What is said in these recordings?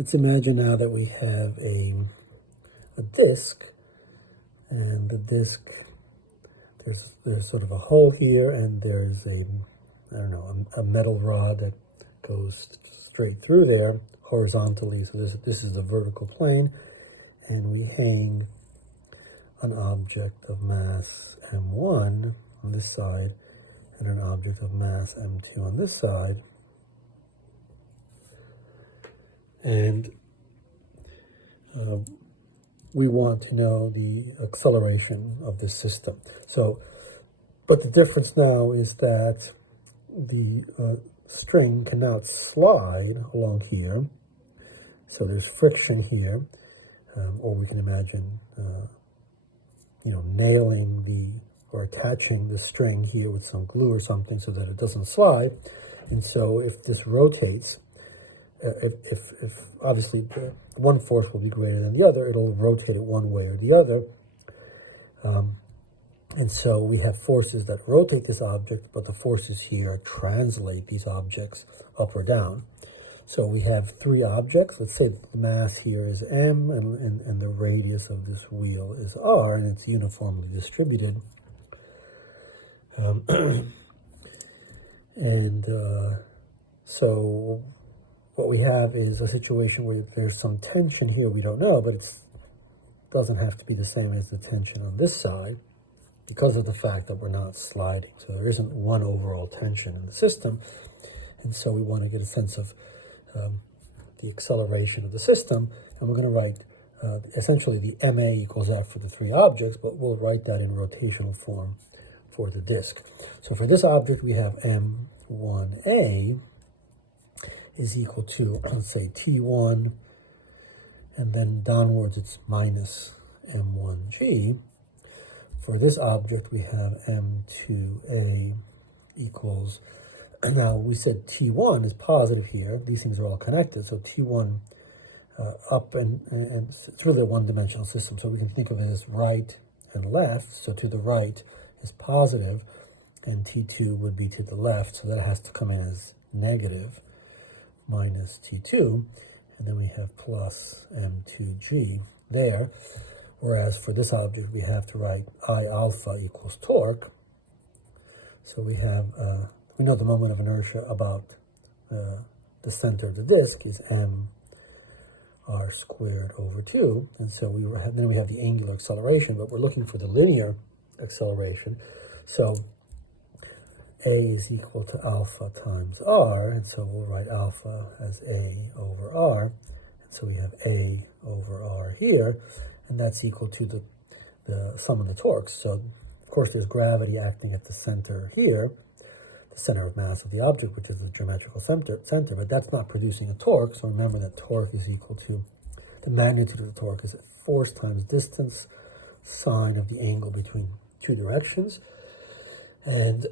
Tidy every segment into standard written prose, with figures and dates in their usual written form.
Let's imagine now that we have a disk, and the disk, there's sort of a hole here, and there's a metal rod that goes straight through there horizontally. So this is the vertical plane, and we hang an object of mass m1 on this side and an object of mass m2 on this side. And we want to know the acceleration of this system. But the difference now is that the string can now slide along here. So there's friction here, or we can imagine, nailing or attaching the string here with some glue or something so that it doesn't slide. And so if this rotates, if obviously the one force will be greater than the other, it'll rotate it one way or the other. And so we have forces that rotate this object, but the forces here translate these objects up or down. So we have three objects. Let's say the mass here is m, and the radius of this wheel is r, and it's uniformly distributed. So what we have is a situation where there's some tension here we don't know, but it doesn't have to be the same as the tension on this side because of the fact that we're not sliding. So there isn't one overall tension in the system. And so we want to get a sense of the acceleration of the system. And we're going to write essentially the ma equals f for the three objects, but we'll write that in rotational form for the disk. So for this object, we have m1a is equal to, let's say, t1, and then downwards it's minus m1g. For this object, we have m2a equals, now we said t1 is positive here. These things are all connected, so t1 up, and it's really a one-dimensional system, so we can think of it as right and left. So to the right is positive, and t2 would be to the left, so that has to come in as negative, minus t2, and then we have plus m2g there. Whereas for this object, we have to write I alpha equals torque. So we have, we know the moment of inertia about the center of the disk is m r squared over 2. And so then we have the angular acceleration, but we're looking for the linear acceleration. So a is equal to alpha times r, and so we'll write alpha as a over r. And so we have a over r here, and that's equal to the sum of the torques. So, of course, there's gravity acting at the center here, the center of mass of the object, which is the geometrical center, but that's not producing a torque. So remember that torque is equal to, the magnitude of the torque is force times distance, sine of the angle between two directions. And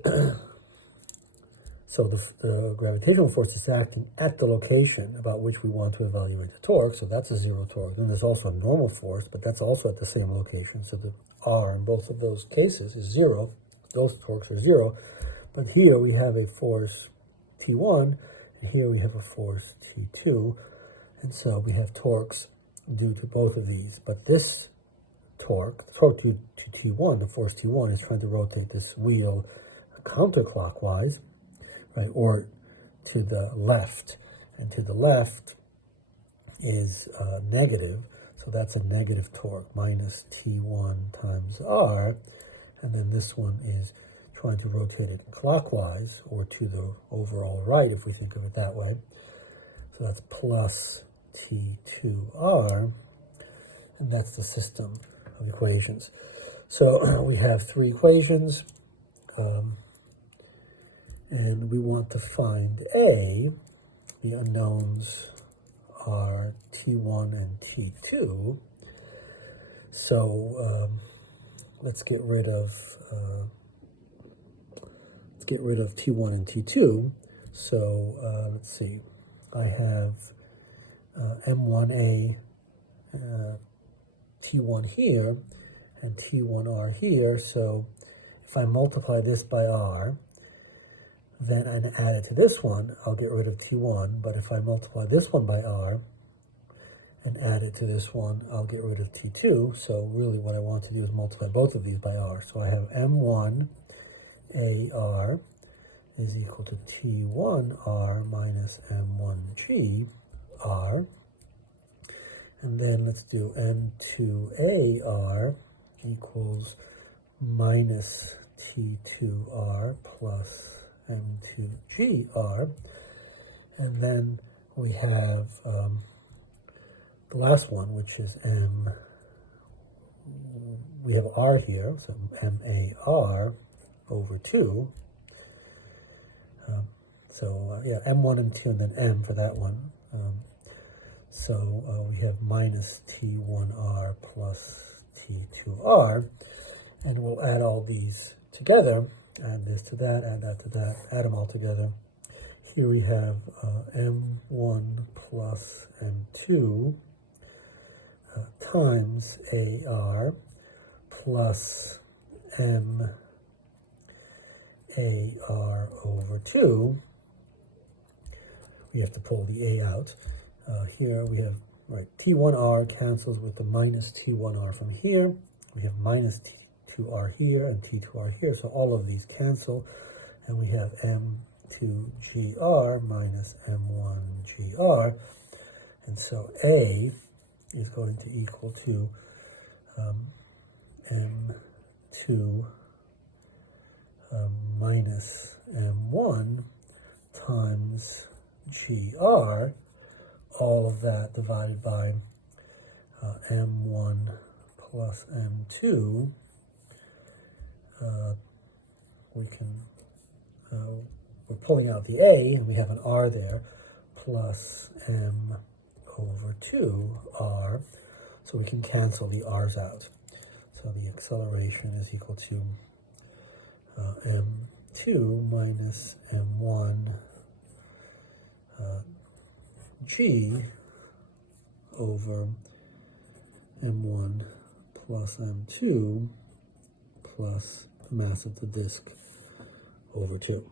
so the gravitational force is acting at the location about which we want to evaluate the torque, so that's a zero torque. Then there's also a normal force, but that's also at the same location, so the R in both of those cases is zero. Those torques are zero, but here we have a force T1, and here we have a force T2, and so we have torques due to both of these. But this torque, the torque due to T1, the force T1, is trying to rotate this wheel counterclockwise, right, or to the left, and to the left is negative, so that's a negative torque, minus T1 times R, and then this one is trying to rotate it clockwise, or to the overall right, if we think of it that way, so that's plus T2R, and that's the system of equations. So we have three equations, and we want to find A. The unknowns are T1 and T2. So let's get rid of T1 and T2. So let's see. I have M1A T1 here and T1R here. So if I multiply this by R, then I add it to this one, I'll get rid of T1. But if I multiply this one by R, and add it to this one, I'll get rid of T2. So really what I want to do is multiply both of these by R. So I have M1 AR is equal to T1R minus M1G R. And then let's do M2AR equals minus T2R plus M2GR. And then we have the last one, which is we have R here, so MAR over 2. Yeah, M1, M2, and then M for that one. We have minus T1R plus T2R, and we'll add all these together. Add this to that, add that to that, add them all together. Here we have M1 plus M2 times AR plus MAR over 2. We have to pull the A out. Here we have, T1R cancels with the minus T1R from here. We have minus T2R here and T2R here, so all of these cancel. And we have M2GR minus M1GR. And so A is going to equal to M2 minus M1 times GR, all of that divided by M1 plus M2. We're pulling out the A, and we have an R there, plus M over 2R, so we can cancel the R's out. So the acceleration is equal to M2 minus M1 G over M1 plus M2 plus the mass of the disk over 2.